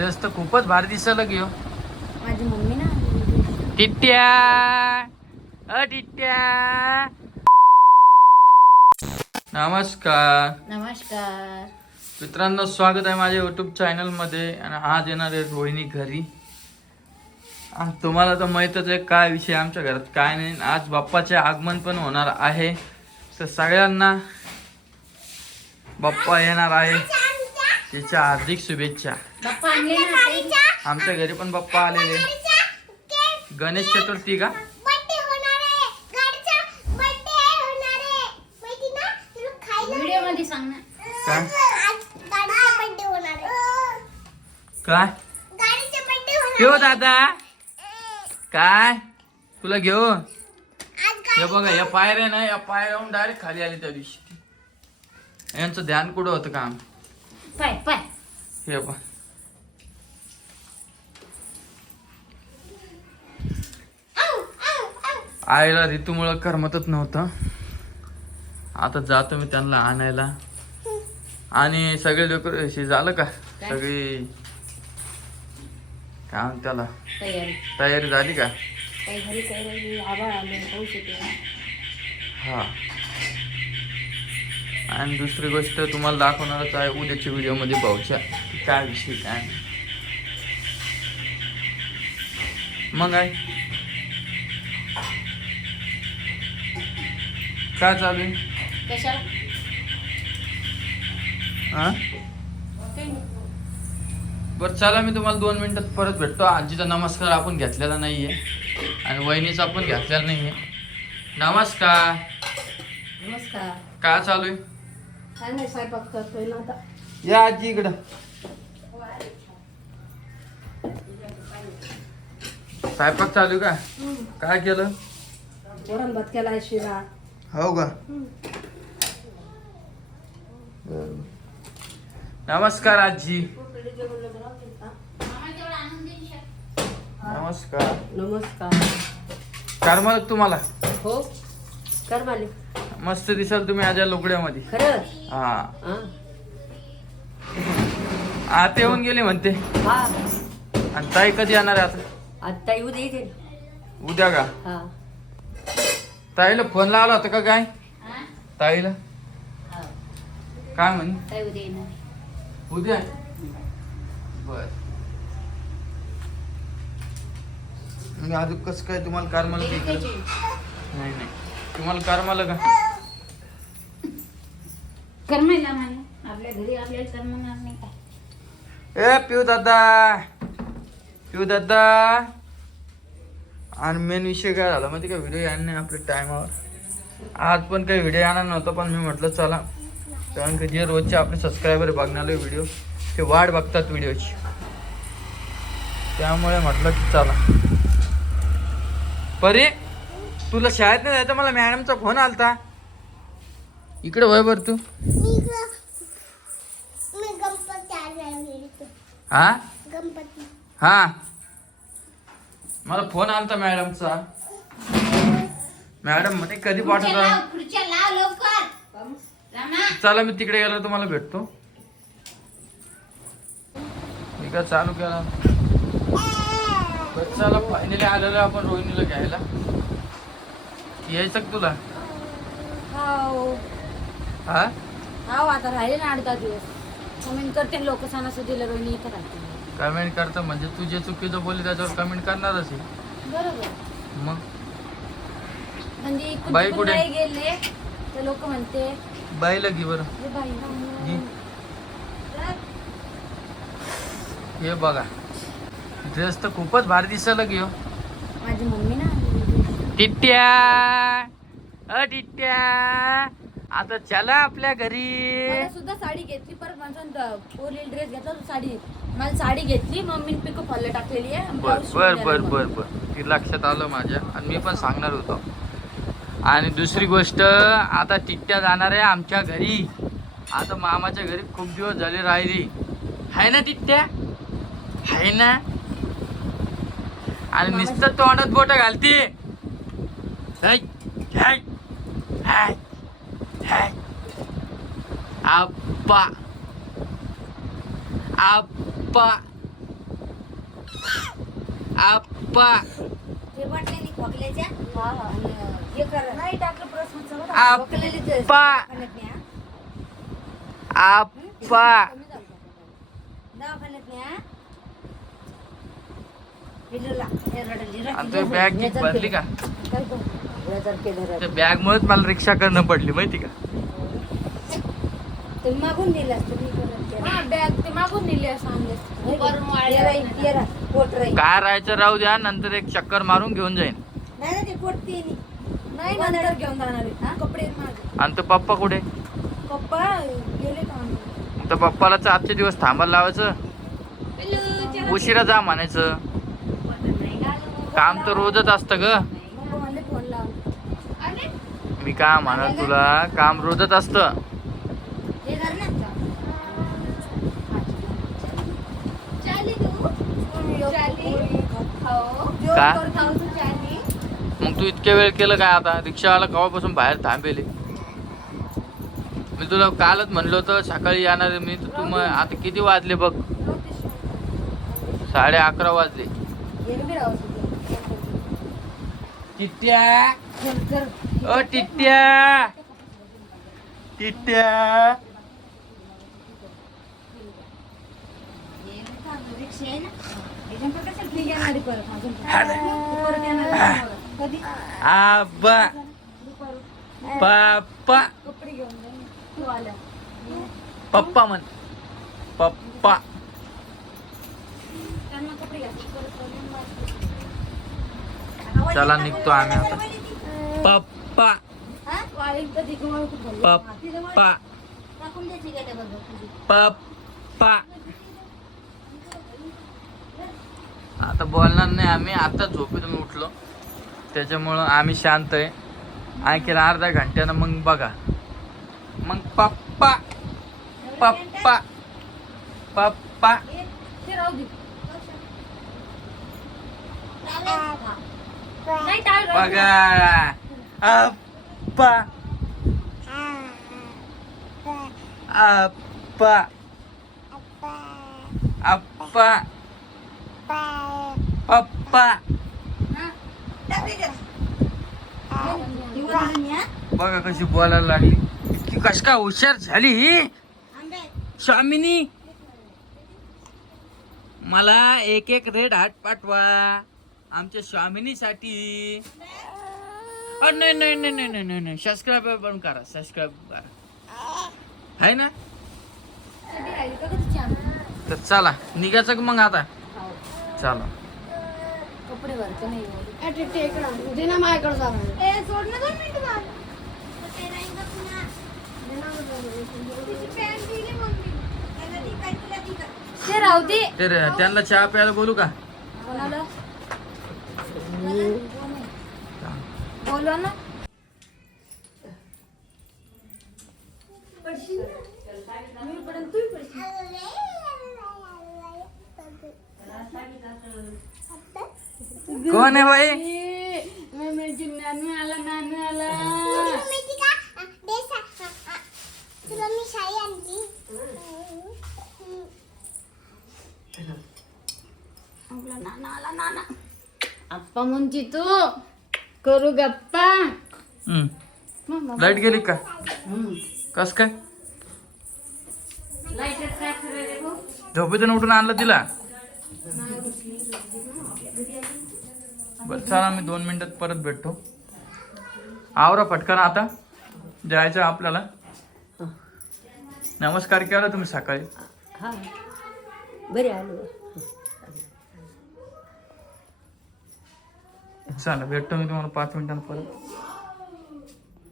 Dress तर खूपच भारी दिसायला घेऊ. माझी मम्मी ना टिट्ट्या टिट्ट्या. नमस्कार नमस्कार मित्रांनो, स्वागत आहे माझ्या युट्यूब चॅनल मध्ये. आणि आज येणार आहे रोहिणी घरी. तुम्हाला तर माहीतच आहे काय विषय आमच्या घरात काय नाही. आज बाप्पाचे आगमन पण होणार आहे, तर सगळ्यांना बाप्पा येणार आहे त्याच्या हार्दिक शुभेच्छा. बाप्पा आणले ना आमच्या घरी पण बाप्पा आलेले. गणेश चतुर्थी का? व्हिडिओ मध्ये सांग ना. काय काय घेऊ दादा? काय तुला घेऊ? हे बघा, या पायऱ्या ना, या पायऱ्याहून डायरेक्ट खाली आली त्या दिवशी. यांचं ध्यान कुठं होतं काम? पाय पाय हे बघ, आईला ऋतूमुळं करमतच नव्हतं. आता जातो मी त्यांना आणायला. आणि सगळे डेकोरेशन झालं का? सगळी काय म्हणतात त्याला, तयारी झाली का? हा. आणि दुसरी गोष्ट तुम्हाला दाखवणारच आहे उद्याच्या व्हिडिओ मध्ये भाऊच्या काय विषय काय. मग आहे काय चालू आहे? कशाला? हा, बरं चला, मी तुम्हाला 2 मिनिटात परत भेटतो. आजीचा नमस्कार आपण घेतलेला नाहीये आणि वहिनीचा पण घेतलेला नाहीये. नमस्कार. नमस्कार. काय चालू आहे? काय नाही, स्वयंपाक करतोय ना आता. या आजी इकडं. स्वयंपाक चालू का? काय केलं? वरण भात केला, शिरा. हो का? नमस्कार आजी. नमस्कार. नमस्कार. करमल तुम्हाला? हो कर माले. मस्त दिसाल तुम्ही आज या लुगड्यामध्ये. खरंच? हा. आता येऊन गेले म्हणते. हा. आणि ताई कधी येणार आहे आता? आता येऊ दे इथे. उद्या का? हा. ताईला फोन लावला होता का काय? ताईला हा. काय म्हणे? काय उद्या येणार? उद्या. बर. म्हणजे अजून कसं काय तुम्हाला करमलं की इकडं? नाही नाही, तुम्हाला करमलं का? करमायला मला आपल्या घरी आपल्याला करमणार नाही काय? ए पिऊ दादा, पिऊ दादा. आणि मेन विषय काय झाला माहिती का? व्हिडिओ येणार नाही आपल्या टायमावर. आज पण काही व्हिडिओ येणार नव्हता, पण मी म्हटलं चला, कारण की जे रोजचे आपले सबस्क्रायबर बघणारे व्हिडिओ ते वाट बघतात व्हिडिओची, त्यामुळे म्हटलं की चला. परे तुला शाळेत नाही जायचं? मला मॅडमचा फोन आलता. इकडे वय बर तू. हा हा, मला फोन आलता मॅडमचा. मॅडम म्हणे कधी पाठवता? चला मी तिकडे गेलो तुम्हाला भेटतो. मी काय चालू केला. चला फायनली आलेलो आपण रोहिणीला घ्यायला. यायचं का तुला? हा हा, आता राहिले ना 8-10 दिवस. कमेंट करते लोक, सणासुदीला रोहिणी इथं राहते. कमेंट करता म्हणजे तू जे चुकीचं बोलली त्याच्यावर कमेंट करणारच आहे. बरोबर. मग म्हणजे बाई कुठे? नाही गेले तर लोक म्हणते बाईला घे बरं. "हे बाई घे. हे बघा, ड्रेस तर खूपच भारी दिसायला घेऊ. माझी मम्मी ना टिट्ट्या टिट्ट्या. आता चला आपल्या घरी. मला सुद्धा साडी घेतली, परत माझा पोरीला ड्रेस घेतला, साडी मला साडी घेतली. मम्मीने पिको फॉल टाकलेली आहे. बर बर बर बर बर, ती लक्षात आलं माझ्या. आणि मी पण सांगणार होतो. आणि दुसरी गोष्ट, आता टिट्ट्या जाणार आहे आमच्या घरी. आता मामाच्या घरी खूप दिवस झाले राहिली. हाय ना टिट्ट्या? हाय ना? आणि नुसतं तोंडात बोट घालते. आप्पा आप्पा आप्पा ते वाटले नाही खोकल्याच्या आणि हे कर नाही टाकलं प्रश्न आप्पा आप्पा दवाखान्यात न्या हिरला आणि ते बॅग गिक भरली का काय केलं त्या बॅग मुळेच मला रिक्षा करणं पडली माहिती का ते मागून नेलं असतं मी बॅग ते मागून नेले असं आणले पोट राहील काय राहायचं राहू द्या नंतर एक चक्कर मारून घेऊन जाईन नाही ना ते पोट नाही नंतर घेऊन जाणार आहे कपडे माझे आणि तो पप्पा कुठे पप्पा गेले का तर पप्पाला आजचे दिवस थांबायला लावायचं उशिरा जा म्हणायचं काम तर रोजच असतं ग फोन लाव मी काय म्हणाल तुला काम रोजच असतं हे कर ना चाली तू चाली हो का? खाऊ तू चाली मग तू इतक्या वेळ केलं काय आता रिक्षावाला केव्हापासून बाहेर थांबेले मी तुला कालच म्हणलं होतं सकाळी येणार आहे मी तर तू मग आता किती वाजले बघ 11:30 वाजले टिट्ट्या ओ टिट्ट्या टिट्ट्या आबा पापा कपडे घेऊन पप्पा म्हण पप्पा त्यांना कपडे घ्यायचे चला निघतो आम्ही आता पप्पा पप्पा पप्पा आता बोलणार नाही आम्ही आता झोपेतून उठलो त्याच्यामुळं आम्ही शांत आहे आणखी अर्ध्या घंट्यानं मग बघा मग पप्पा पप्पा पप्पा बघा अप्पा अप्पा अप्पा पप्पा बघा कशी बोलायला लागली की कश का हुशार झाली ही स्वामिनी मला एक रेड हार्ट पाठवा आमच्या स्वामिनीसाठी नाही नाही नाही नाही नाही नाही नाही सबस्क्राईब पण करा सबस्क्राईब करा आहे ना तर चला निघायचं का मग आता चला कपडे भरते नाही तर त्यांना चहा प्यायला बोलू का बोलवा ना कोण आहे भाई आप्पा म्हणती तू करू गप्पा लाईट गेली का कस काय झोपेतून उठून आणलं तिला बरं चला मी 2 मिनिटात परत भेटतो आवरा पटकन आता जायचं आपल्याला नमस्कार केला तुम्ही सकाळी हा बरे आलो चला भेटतो मी तुम्हाला 5 मिनिटांत परत